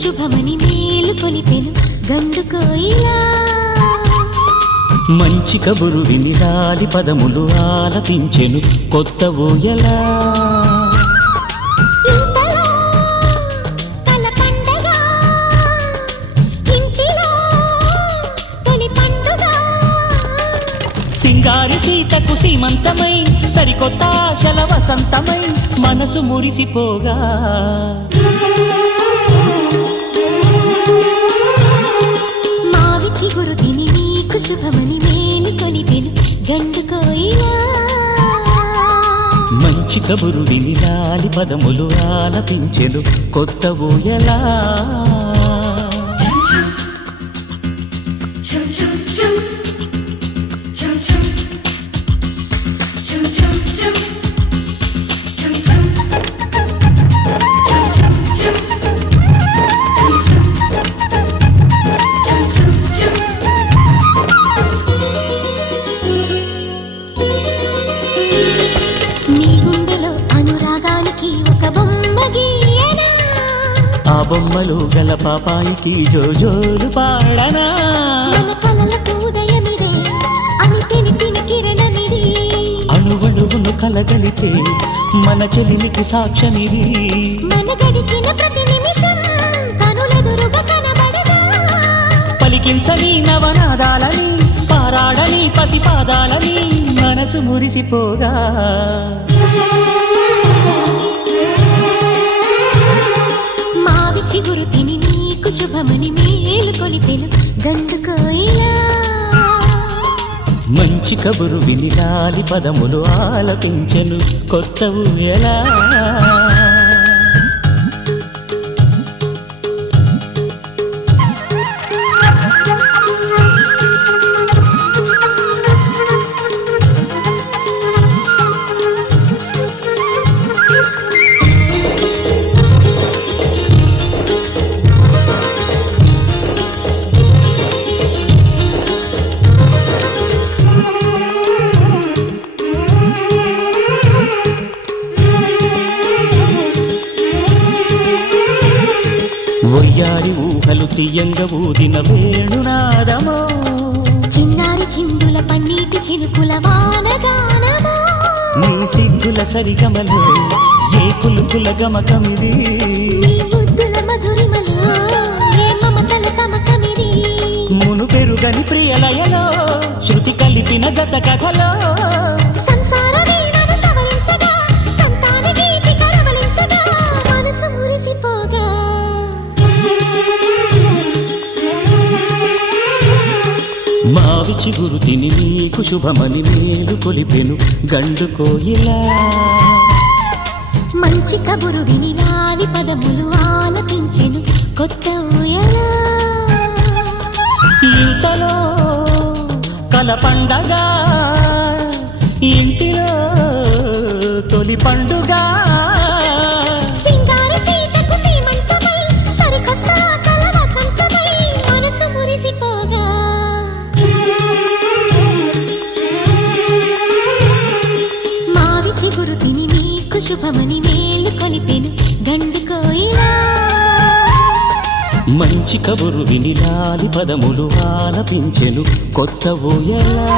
శుభమని మేలు కొలిపెను గండు కోయిలా మంచి కబురు విని రాలి పదములు ఆలపించెను కొత్త ఊయలా సింగారి సీతకు సీమంతమై సరికొత్త ఆశల వసంతమై మనసు మురిసిపోగా మావి చిగురు తిని నీకు శుభమని మేలు కొలిపెను గండు కోయిలా మంచి కబురు విని రాలి పదములు ఆలపించెను కొత్త ఊయలా ఆ బొమ్మలు గల పాపాయికి జోజోలు పాడనా మన కలలకు ఉదయమిదే అని తెలిపిన కిరణమిది అణువణువును కలగలితే మన చెలిమికి సాక్ష్యమిది మన గడిచిన ప్రతి నిమిషం కనులెదురుగా కనబడదా పలికించని నవనాదాలని పారాడని పసిపాదాలని మనసు మనసు మురిసిపోగా మావి చిగురు తిని నీకు శుభమని మేలు కొలిపెను గండు కోయిలా మంచి కబురు విని లాలి పదములు ఆలపించెను కొత్త ఊయలా ఒయ్యారి ఊహలు తీయంగ ఊదిన వేణునాదమో చిన్నారి చిందుల పన్నీటి చినుకుల వానగానమో నీ సిగ్గుల సరిగమలో ఏ కులుకుల గమకమిది నీ బుద్ధుల మధురిమలో ఏ మమతల తమకమిది మును పెరుగని ప్రియలయలో శృతి కలిపిన గత కథలో సంసార వీణను సవరించగా సంతాన గీతి కలవలించగా మనసు మురిసిపోగా మావి చిగురు తిని నీకు శుభమని మేలు కొలిపెను గండు కోయిలా మంచి కబురు విని లాలి పదములు ఆలపించెను కొత్త ఊయలా ఇంతలో కల పండగ ఇంటిలో తొలి పండుగ సింగారి పీటకు సీమంతమై సరికొత్త ఆశల వసంతమై మనసు మురిసిపోగా మావి చిగురు తిని నీకు శుభమని మేలు కొలిపెను గండు కోయిలా మంచి కబురు విని లాలి పదములు ఆలపించెను కొత్త ఊయలా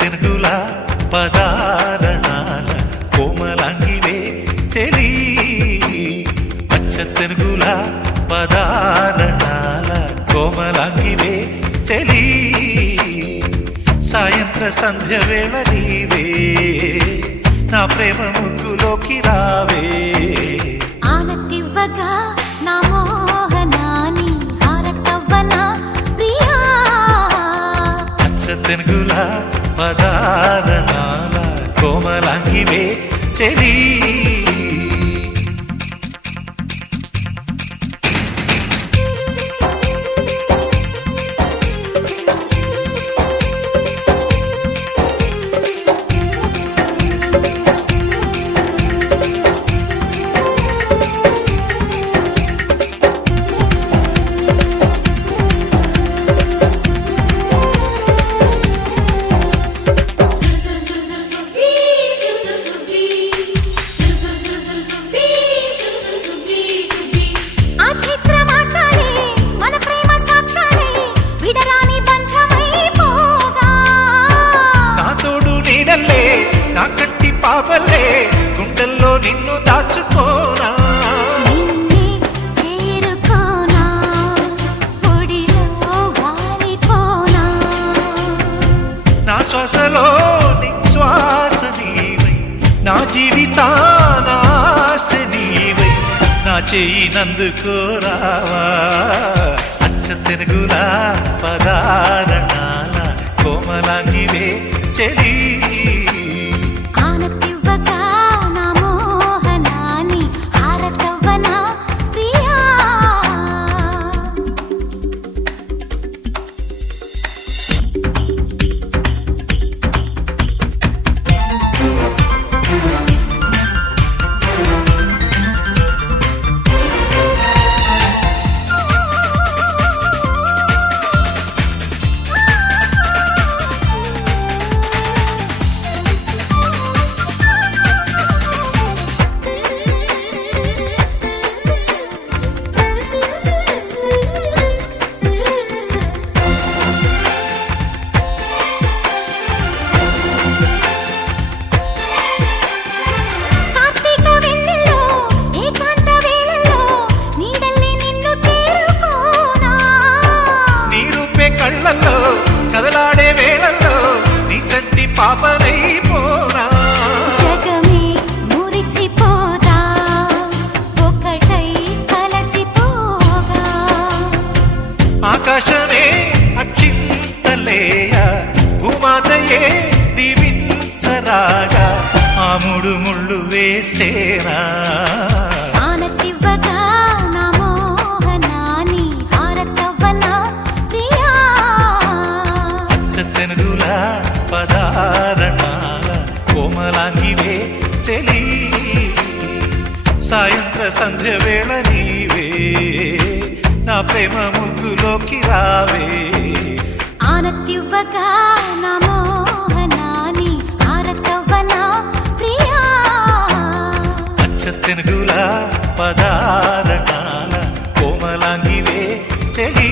తెలుగుల పదారణాల కోమలాంగివే చెలి పచ్చ తెలుగుల పదారణాల కోమలాంగివే చెలి సాయంత్ర సంధ్య వేళ నీవే నా ప్రేమ ముగ్గులోకి రావే ఆనతివ్వగా నా మోహనాని హారతవ్వనా ప్రియా పచ్చ తెలుగుల పదారణాల కోమలాంగివే చెలి పాపలే గుండెల్లో నిన్ను దాచుకోనా నిన్నే చేరుకోనా పొడిలో వాలిపోనా నా శ్వాసలో నిశ్వాస నీవై నా జీవితాన ఆశ నీవై నా చెయ్యి నందుకోరావా అచ్చ తెలుగుల పదారణాల కోమలాంగివే చెలి దీవించరాగా ఆ మూడు ముళ్ళు వేసేరా ఆనతివ్వగా నా మోహనాని హారతవ్వనా ప్రియా అచ్చ తెనుగుల పదారణాల కోమలాంగివే చెలి సాయంత్ర సంధ్య వేళ నీవే నా ప్రేమ ముగ్గులోకి రావే ఆనతివ్వగా నా మోహనాని హారతవ్వనా ప్రియా అచ్చ తెనుగుల పదారణాల కోమలాంగివే చెలి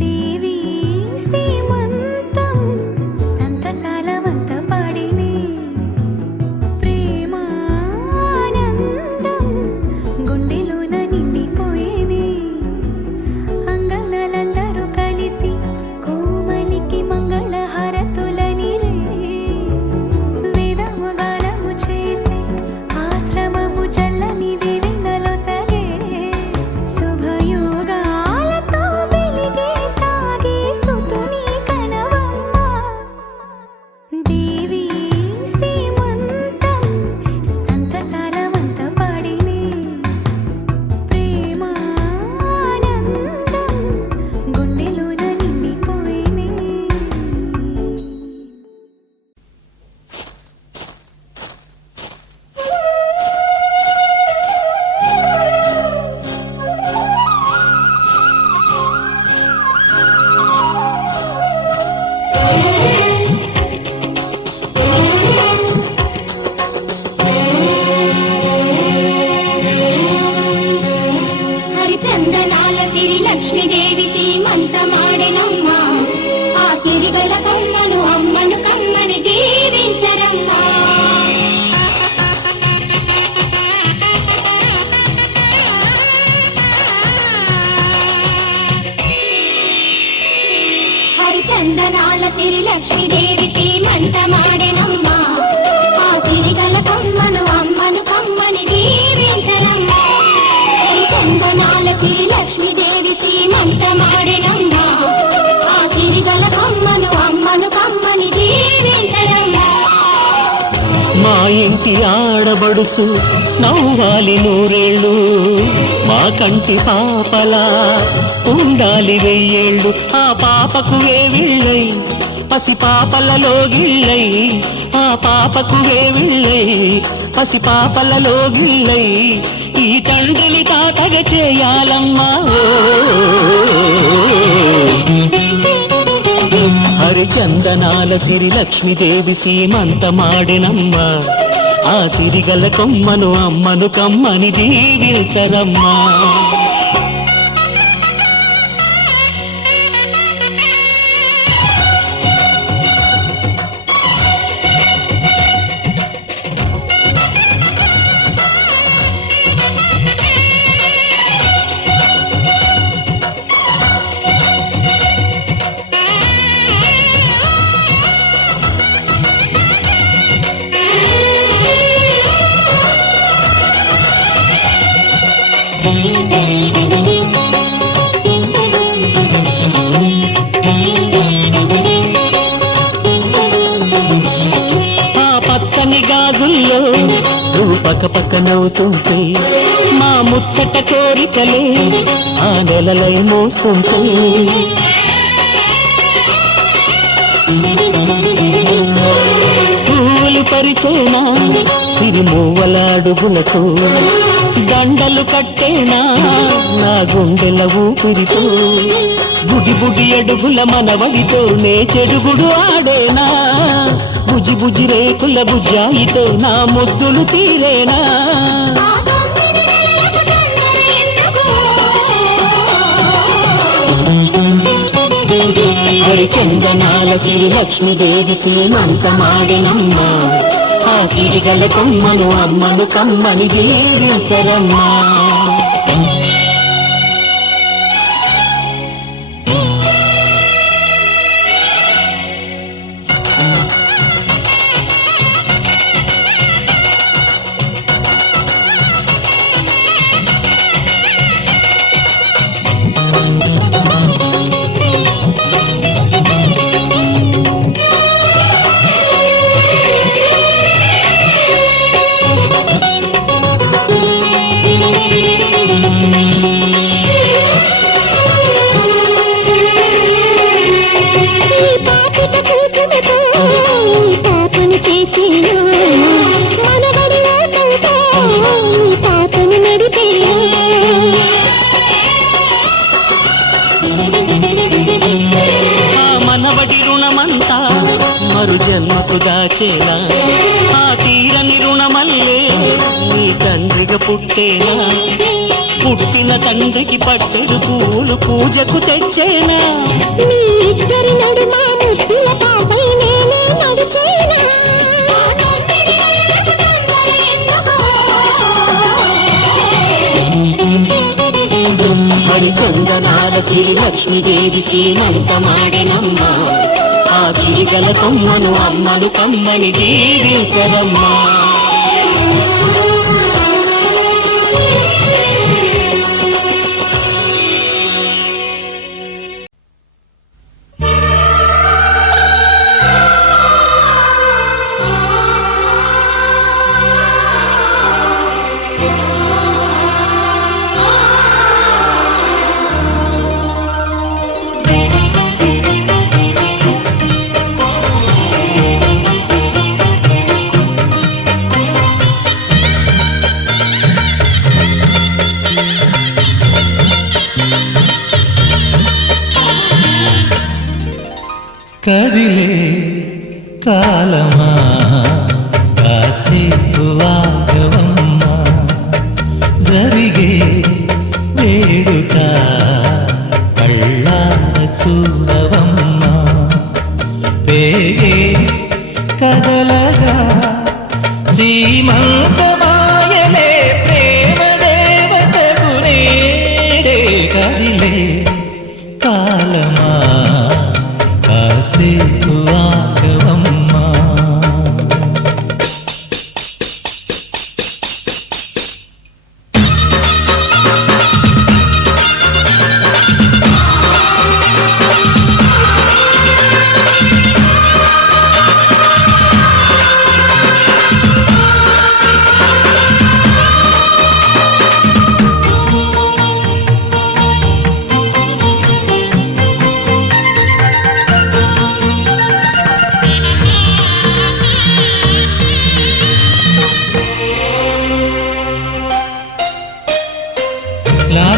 దేవి లక్ష్మీదేవి సీమంత మాడెనమ్మ ఆ సిరిగల కొమ్మను అమ్మను కమ్మని దీవించనమ్మ చందనాల సిరి లక్ష్మీదేవి సీమంత మాడెనమ్మ ఆ సిరిగల కొమ్మను అమ్మను కమ్మని దీవించనమ్మ మా ఇంటి ఆడబడుచు నవ్వాలి నూరేళ్ళు మా కంటి పాపలా ఉండాలి వెయ్యేళ్ళు ఆ పాపకు వేవిళ్ళై పసి పాపలలో గిళ్ళై ఆ పాపకు వేవిళ్ళై పసి పాపలలో గిళ్ళై ఈ తండ్రిని తాతగ చేయాలమ్మా హరిచందనాల సిరి లక్ష్మీదేవి సీమంత మాడినమ్మ ఆ సిరిగల కొమ్మను అమ్మను కమ్మని దీవించరమ్మా గాజుల్లో నువ్వు పక్క పక్క నవ్వుతుంటే మా ముచ్చట కోరికలే ఆ నెలలై మోస్తుంటే పూలు పరిచేనా సిరిమూవల అడుగులకు దండలు కట్టేనా నా గుండెల ఊపిరితో బుడి బుడి అడుగుల మనవడితో నే చెడుగుడు ఆడేనా బుజి బుజి రేకుల బుజ్జాయితో నా ముద్దులు తీరేనా హరిచందనాల సిరి లక్ష్మీదేవి సీమంత మాడినమ్మ ఆ సిరిగల కొమ్మను అమ్మను కమ్మని దీవించరమ్మా మనవడి రుణమంతా మరు జన్మకు దాచేనా ఆ తీరని రుణమల్లే నీ తండ్రిగా పుట్టేనా పుట్టిన తండ్రికి పట్టెడు పూలు పూజకు తెచ్చేనా హరిచందనాల సిరి లక్ష్మీదేవి సీమంత మాడినమ్మ ఆ సిరిగల కొమ్మను అమ్మను కమ్మని దీవించరమ్మా కదిలే కాలమా కాసేపు ఆగవమ్మా జరిగే వేడుక కళ్ళార చూడవమ్మా పేగే కదలగా సీమంతమాయలే ప్రేమ దేవతకు నేడే కదిలే కాలమా కాసేపు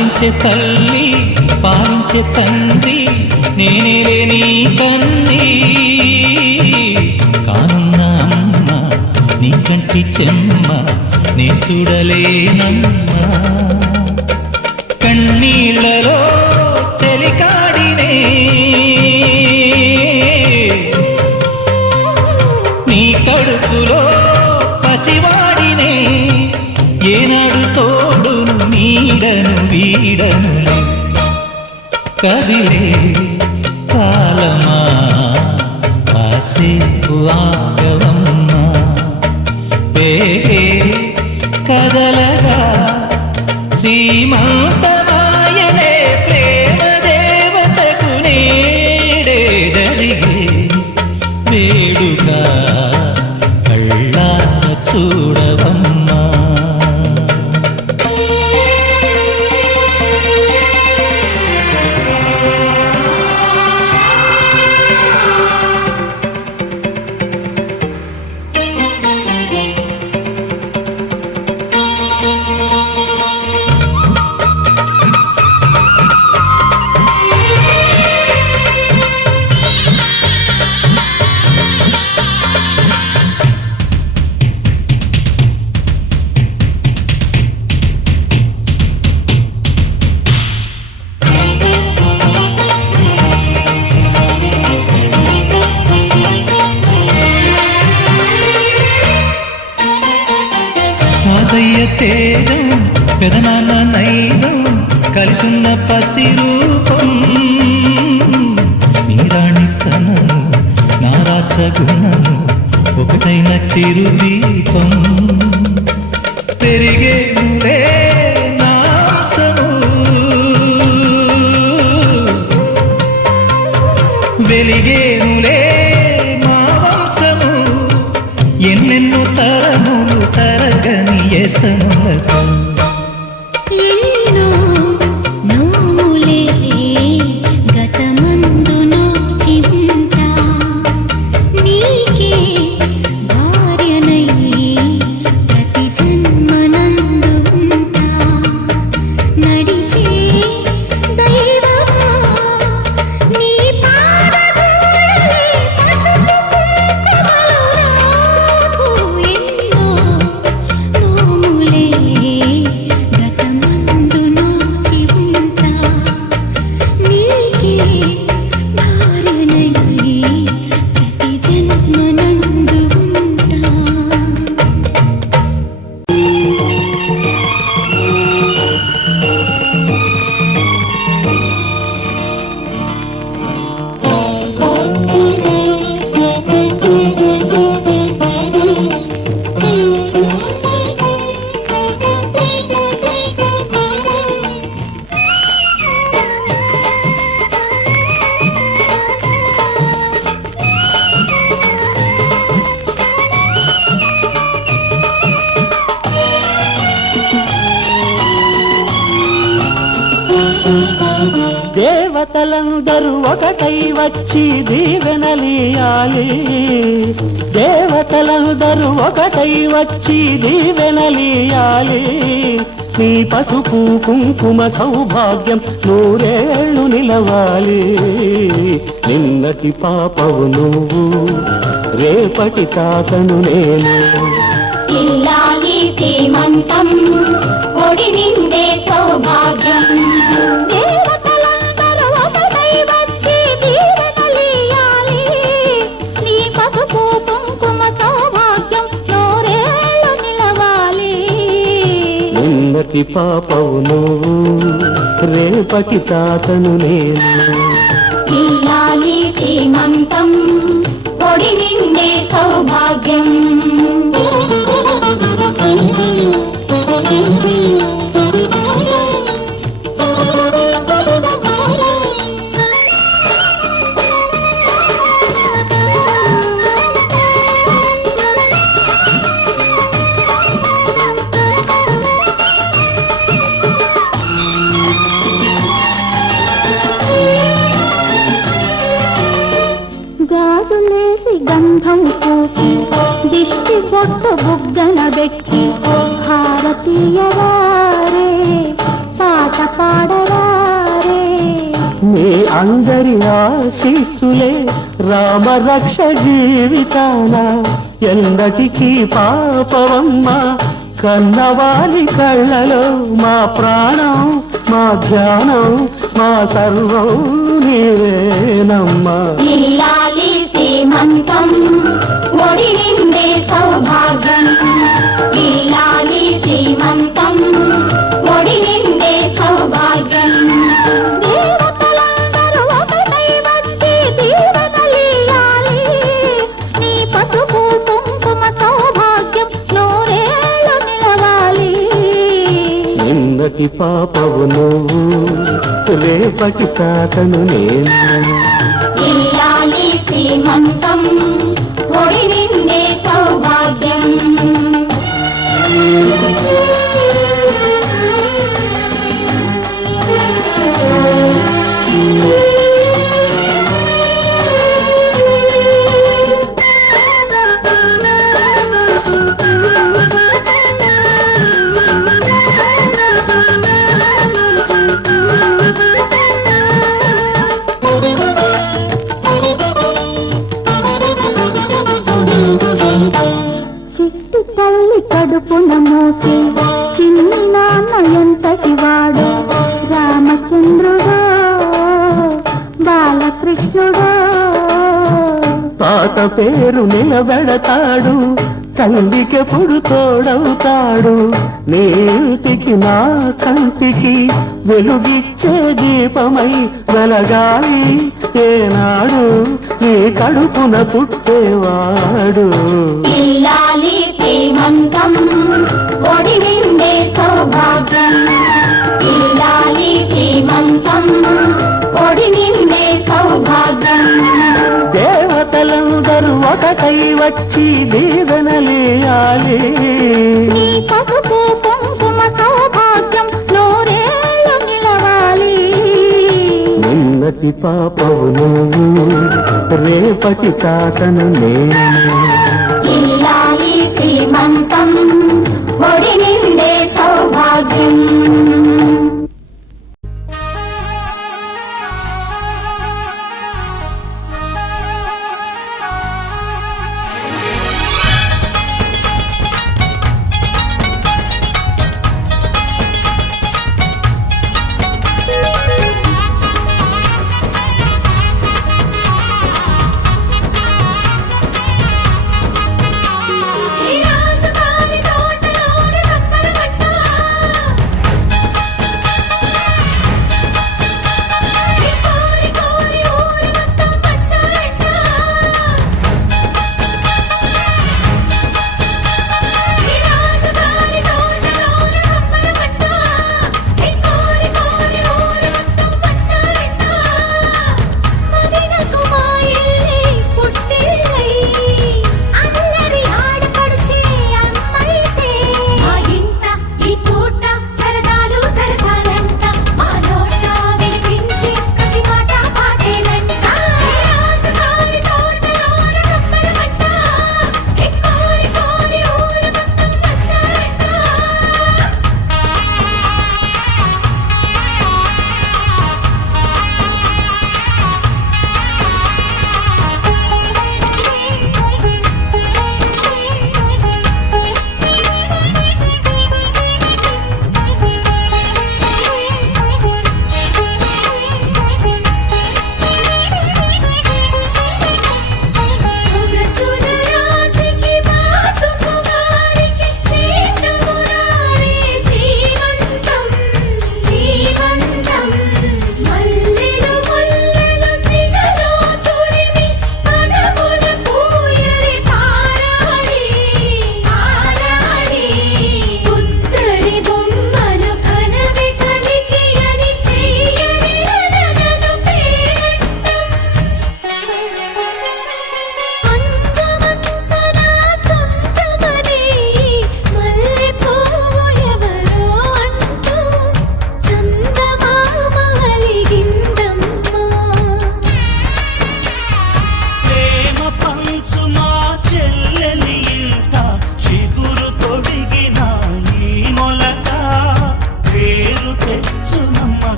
లాలించే తల్లి పాలించే తండ్రి నేనే నీ కన్నీ కానున్న అమ్మ నీ కంటి చెమ్మ నే చూడలేనమ్మా కన్నీళ్ళలో చెలికాడినే నీ కడుపులో పసివాడినే ఏనాడు తోడును నీడను వీడనులే కదిలే కాలమా కాసేపు ఆగవమ్మా పేగే కదలగా సీమంతమాయనే ప్రేమ దేవతకు నేడే జరిగే వేడుక కళ్ళార చూడవమ్మా తాతయ్య తేజం పెదనాన్న నైజం కలిసున్న పసి రూపం నీరాణితనము నారాచ గుణము ఒకటైన చిరుదీపం పెరిగేనులే నాంసము వెలిగేనులే మా వంశము ఎన్నెన్నో తరములు తరగని ఎసములకు ఎన్నో నోములే గతమందును చింత నీకే భార్యనై ప్రతి జన్మనందు ఉంటా నడిచే దైవమా నీ పాదధూళి పసుపు కుంకుమలు రాకు ఎన్నో నోములే గతమందును చింత నీకే భార్యనై ప్రతి జన్మనందు ఉంటా దేవతలందరూ ఒకటై వచ్చి దీవెనలియాలి దేవతలందరూ ఒకటై వచ్చి దీవెనలియాలి నీ పసుపు కుంకుమ సౌభాగ్యం నూరేళ్ళు నిలవాలి నిన్నటి పాపవు నువ్వు రేపటి తాతను నేను ఇల్లాలి శ్రీమంతం ఒడి నిండే సౌభాగ్యం దేవతలందరూ ఒకటై వచ్చి దీవెనలియాలి నీ పసుపు కుంకుమ సౌభాగ్యం నూరేళ్ళు నిలవాలి నిన్నటి పాపవు నువ్వు రేపటి తాతను నేను ఇల్లాలి శ్రీమంతం ఒడి నిండే సౌభాగ్యం గాజులేసి గంధం పూసి దిష్టి బొట్టు బుగ్గన పెట్టి భారతీయ వారే పాట అందరి ఆశీస్సులే రామరక్ష జీవితాన ఎందటికీ పాపవమ్మ కన్నవారి కళ్ళలో మా ప్రాణం మా ధ్యానం మా సర్వం నీవేనమ్మా ఇల్లాలి సీమంతం ఒడి నిండే సౌభాగ్యం ఇల్లాలి సీమంతం ఒడి నిండే సౌభాగ్యం దేవతలందరూ ఒకటై వచ్చి దీవెనలియాలి నీ పసుపు కుంకుమ సౌభాగ్యం నూరేళ్ళు నిలవాలి నిన్నటి పాపవు నువ్వు రేపటి తాతను నేను ఇల్లాలి శ్రీమంతం ఒడి నిండే సౌభాగ్యం చిట్టి తల్లి కడుపున మోసి చిన్ని నాన్న ఎంతటి వాడు రామచంద్రుడు బాలకృష్ణుడు తాత పేరు నిలబెడతాడు తల్లికెప్పుడు తోడవుతాడు నీటికి నా కంటికి వెలుగిచ్చే దీపమై వెలగాలి ఏనాడు నీ కడుపున పుట్టేవాడు ఇల్లాలి శ్రీమంతం ఒడి నిండే సౌభాగ్యం ఇల్లాలి శ్రీమంతం ఒడి నిండే సౌభాగ్యం దేవతలందరూ ఒకటై వచ్చి దీవెనలియాలి నీ పసుపు కుంకుమ సౌభాగ్యం నూరేళ్ళు నిలవాలి నిన్నటి పాపవు నువ్వు రేపటి తాతను నేను ఇల్లాలి శ్రీమంతం ఒడి నిండే సౌభాగ్యం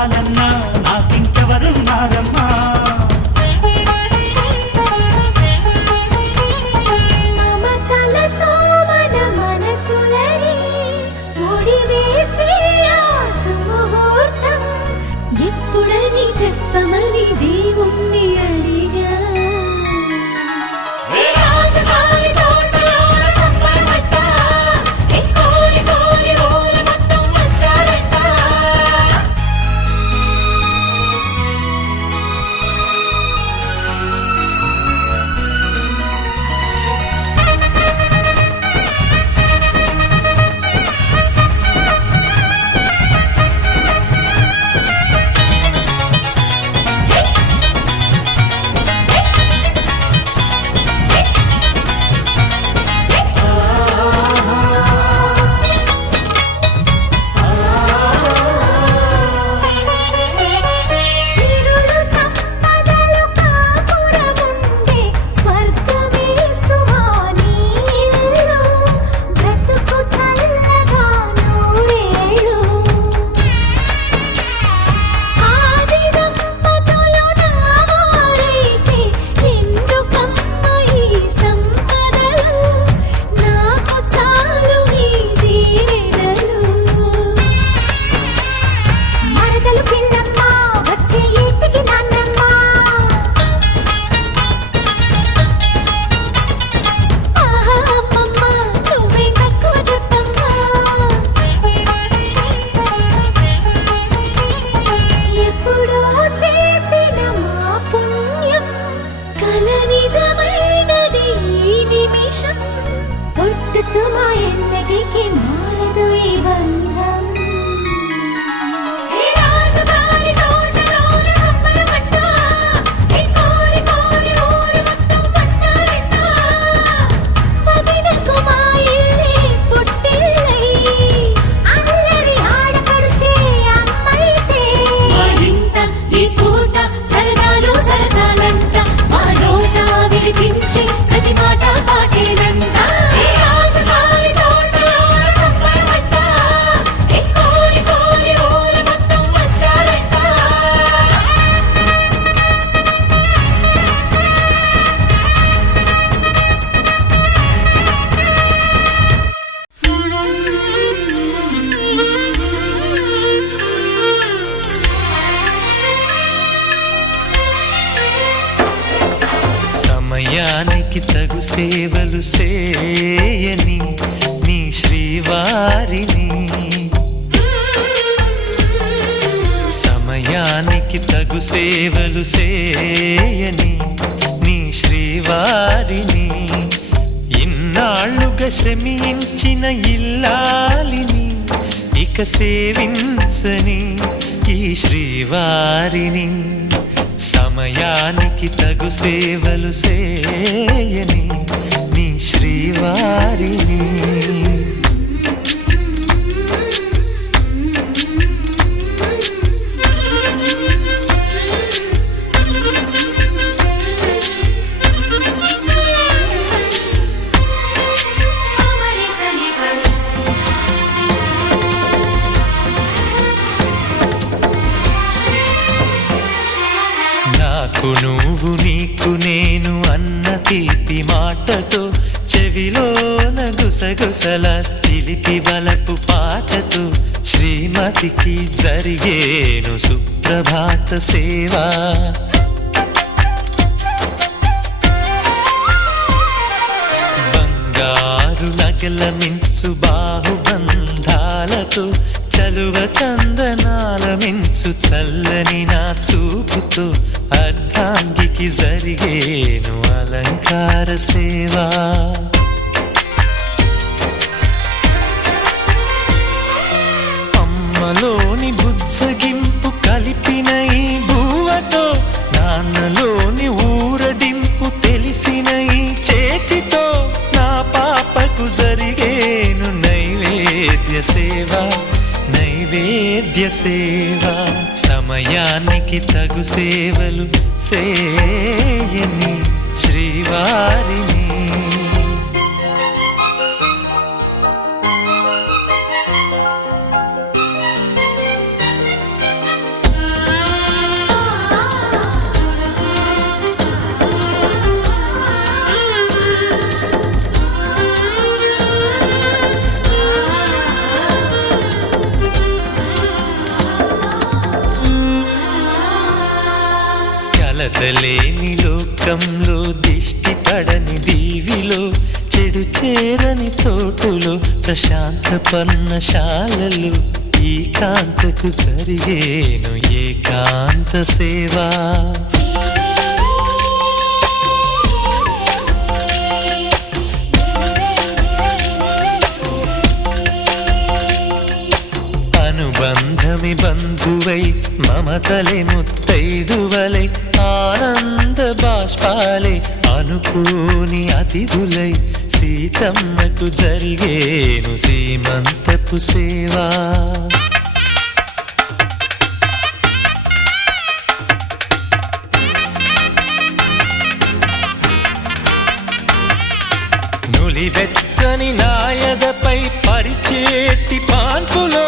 కావాలన్నా నాకింకెవరున్నారమ్మా. మమతలతో మన మనసులని ముడివేసే సుముహూర్తం ఎప్పుడని చెప్పమని దేవుణ్ణి అడిగా. రాజుగారి తోటలోన సంబరమంట, కోరి కోరి ఊరు మొత్తం వచ్చారంట. సిరులు సంపదలు కాపురముండే స్వర్గమే సువాని ఇల్లు, బ్రతుకు చల్లగా నూరేళ్ళు. ఆది దంపతులు నా వారైతే ఎందుకమ్మ ఈ సంపదలు, నాకు చాలు ఈ దీవెనలు. మరదలు పిల్లమ్మ వచ్చే ఇంటికి నాన్నమ్మ, ఆహా అమ్మమ్మ నువ్వే తక్కువ చెప్పమ్మా. ఎప్పుడో చేసిన మా పుణ్యం కల నిజమైనది ఈ నిమిషం, పొట్టు సుమ ఎన్నటికి మారదు ఈ బంధం. రాజుగారి తోటలోన సంబరమంట, కోరి కోరి ఊరు మొత్తం వచ్చారంట. వదినకు మా ఇల్లే పుట్టిల్లై, అల్లరి ఆడపడుచే అమ్మైతే. మా ఇంట ఈ పూట సరదాలు సరసాలంట, మా నోట వినిపించే ప్రతి మాట పాటేనంట. రాజుగారి తోటలోన సంబరమంట, కోరి కోరి ఊరు మొత్తం వచ్చారంట. సమయానికి తగు సేవలు చేయని నీ శ్రీవారిని, సమయానికి తగు సేవలు చేయని నీ శ్రీవారిని, ఇన్నాళ్ళుగా శ్రమించిన ఇల్లాలిని ఇక సేవించని ఈ శ్రీవారిని, సమయానికి తగు సేవలు చేయని నీ శ్రీవారిని. నాకు నువ్వు నీకు నేను అన్న తీపి మాటతో, చెవిలోన గుసగుసల చిలిపి బలపు పాటతో, శ్రీమతికి జరిగేను సుప్రభాత సేవా. బంగారు నగల మించు బాహుబంధాలతో, చలువ చందనాల మించు చల్లని నా చూపుతో, అర్ధాంగికి జరిగేను అలంకార సేవా. అమ్మలోని బుజ్జగింపు కలిపిన ఈ భూవతో, నాన్నలోని ఊరడింపు తెలిసిన ఈ చేతితో, నా పాపకు జరిగేను నైవేద్య సేవ, నైవేద్య సేవ. సమయానికి తగు సేవలు చేయని శ్రీవారిని. కలతలేని లోకంలో దిష్టి పడని దీవిలో చెడు చేరని చోటులో ప్రశాంత పర్ణశాలలు ఈ కాంతకు జరిగేను ఏకాంత సేవా అనుబంధమి బంధువై మమతలే ముత్తైదువలై ఆనంద బాష్పాలే అనుకోని అతిథులై సీతమ్మకు జరిగేను సీమంతపు సేవా నులివెచ్చని నాయదపై పరిచేటి పాన్పులో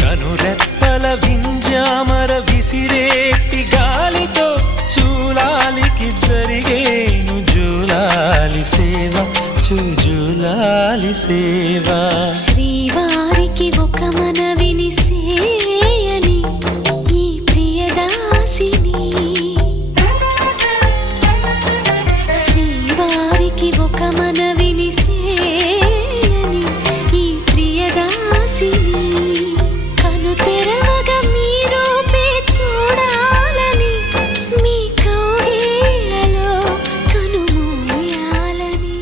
కనురెప్పల వింజామర విసిరేటి గాలితో చూలాలికి జరిగేను జూలాలి సేవ చూజూలాలి సేవ శ్రీవారికి ఒక మనవిని సేయని ఈ ప్రియదాసిని శ్రీవారికి ఒక మనవిని సేయని ఈ ప్రియదాసిని కను తెరవగా మీ రూపే చూడాలని మీ కౌగిళ్ళలో కనుమూయాలని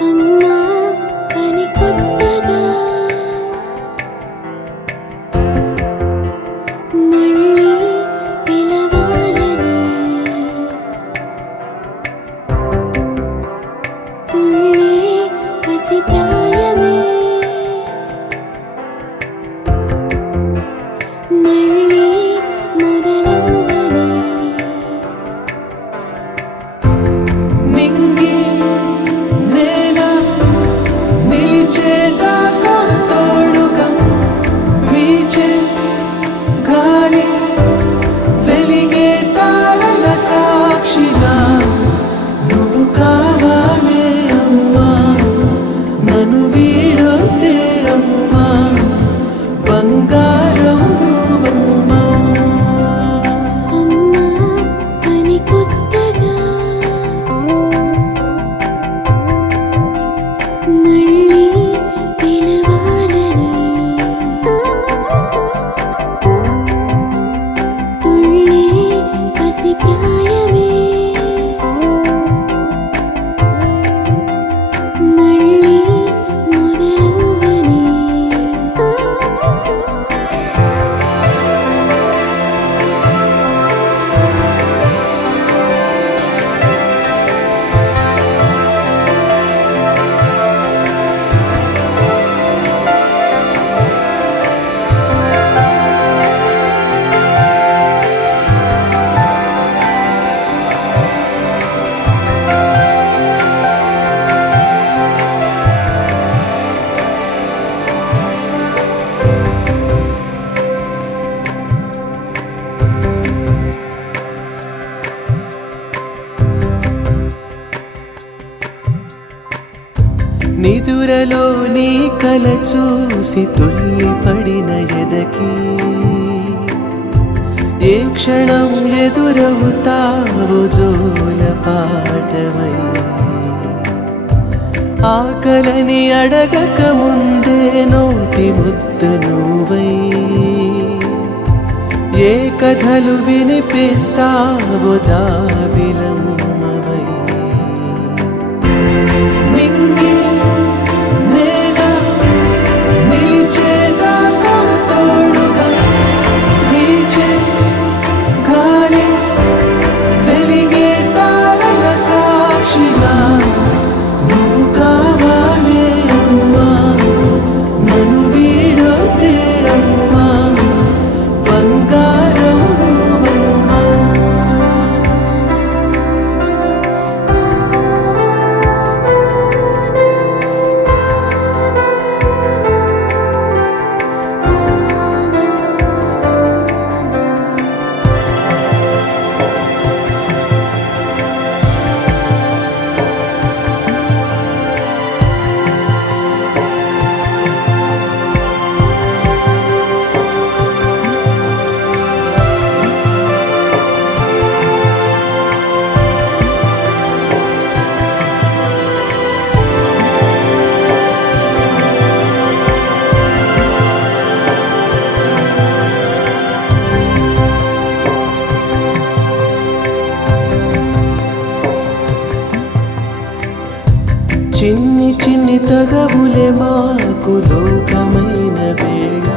అమ్మా అని కొత్తగా మళ్ళీ పిలవాలని తుళ్ళే పసి ప్రాయమే మళ్ళీ మొదలవ్వని నింగి నేల నిలిచేదాకా తోడుగా వీచే గాలి వెలిగే తారల సాక్షిగా నువ్వు కావాలే అమ్మా నన్ను వీడొద్దే అమ్మా బంగారం నువ్వమ్మా అమ్మా అని కొత్తగా మళ్ళీ పిలవాలని తుళ్ళే పసి ప్రాయమే మళ్ళీ మొదలవ్వని నిదురలో నీ కల చూసి తుళ్ళిపడిన ఎదకి ఏ క్షణం ఎదురవుతావో జోల పాటమై ఆకలని అడగక ముందే నోటి ముద్ద నువ్వై ఏ కథలు వినిపిస్తావో జాబిలమ్మవై చిన్ని చిన్ని తగవులే మాకు లోకమైన వేళ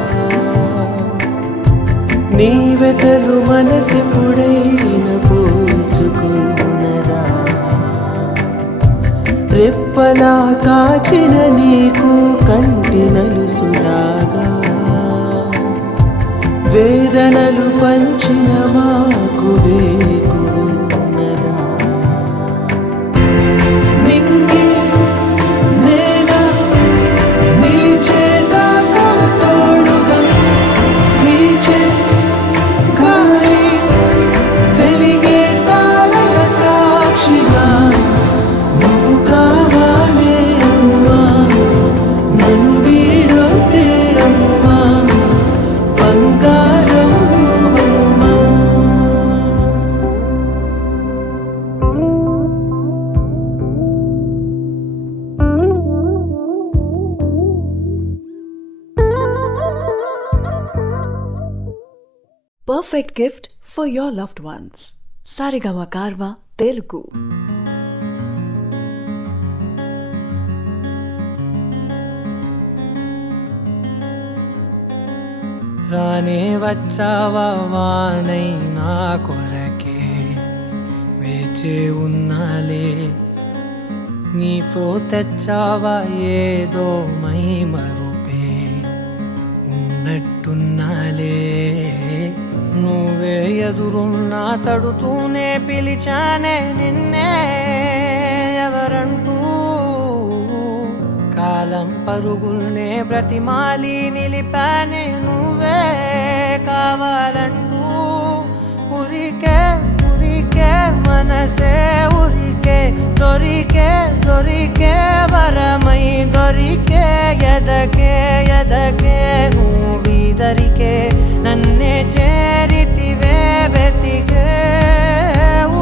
నీ వెతలు మనసెప్పుడైనా పోల్చుకున్నదా రెప్పలా కాచిన నీకు కంటి నలుసులాగా వేదనలు పంచిన మాకు వేకున్నదా నింగి నేల నిలిచేదాకా తోడుగా వీచే గాలి వెలిగే తారల సాక్షిగా నువ్వు కావాలే అమ్మా నన్ను వీడొద్దే అమ్మా బంగారం నువ్వమ్మా Perfect gift for your loved ones. Sarigama Karva Telugu. రానే వచ్చావా వానై నా కొరకే వేచి ఉన్నాలే నీతో తెచ్చావా ఏదో మై మరుపే ఉన్నట్టున్నాలే నువ్వే ఎదురున్నా తడుతూనే పిలిచానే నిన్నే ఎవరంటూ కాలం పరుగుల్నే బ్రతిమాలి నిలిపానే నువ్వే కావాలంటూ ఉరికే ఉరికే మనసే ఉరికే దొరికే దొరికే వరమై దొరికే ఎదకే ఎదకే నువ్విదరికే నన్నే చేరితివే వెతికే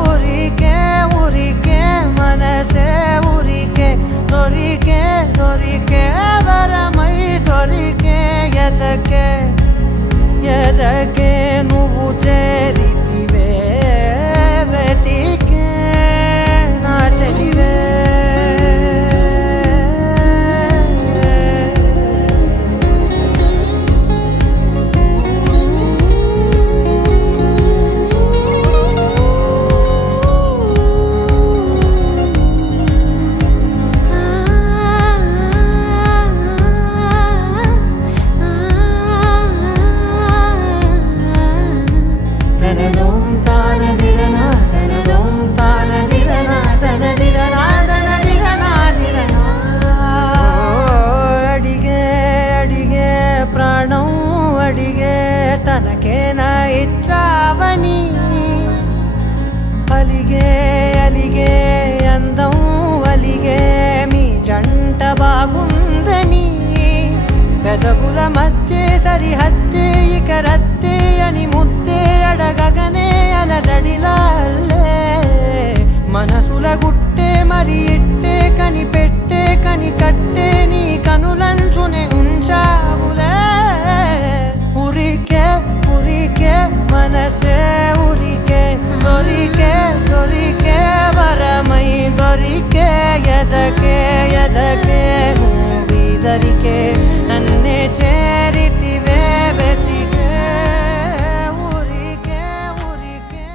ఉరికే ఉరికే మనసే ఉరికే దొరికే దొరికే వరమై దొరికే ఎదకే ఎదకే నువ్వు చేరితివే వెతికే నా చెలివే అడిగే అడిగే ప్రాణం అడిగే తనకేనా ఇచ్చావని అలిగే అలిగే అందం అలిగే మీ జంట బాగుందని పెదవుల మధ్య సరిహద్దే ఇక రద్దే అని ముద్దే అడగగనే అలజడిలాలే మనసుల గుట్టే మరి ఇట్టే కని పెట్టే కని కట్టే నీ కనులంచునే ఉంచావులే ఉరికే ఉరికే మనసే ఉరికే దొరికే దొరికే వరమై దొరికే ఎదకే ఎదకే నువ్విదరికే నన్నే చేరితివే వెతికే ఉరికే ఉరికే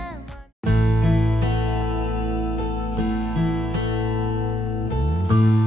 ఆ